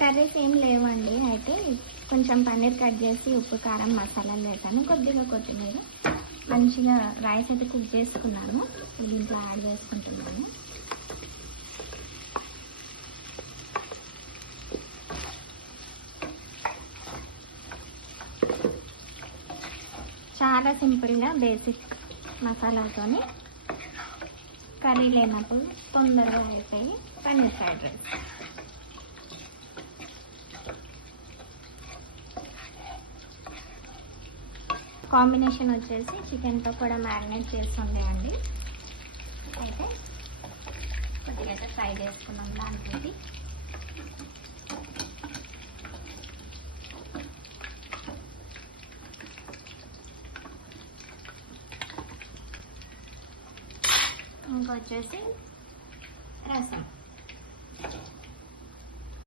Curries ఏం లేవండి. అయితే కొంచెం పన్నీర్ కట్ చేసి ఉప్పు కారం మసాలాలు వేసాను, కొద్దిగా కొత్తిమీర. మంచిగా రైస్ అయితే కుక్ చేసుకున్నాను, దీంట్లో యాడ్ చేసుకుంటున్నాను. చాలా సింపుల్గా బేసిక్ మసాలాలతోని కర్రీ లేనప్పుడు తొందరగా అయిపోయి పన్నీర్ ఫ్రైడ్ రైస్. కాంబినేషన్ వచ్చేసి చికెన్తో కూడా మ్యారినేట్ చేస్తుండే అండి. అయితే కొద్దిగా అయితే ఫ్రై చేసుకున్నాం దాంట్లో. ఇంకొచ్చేసి రసం.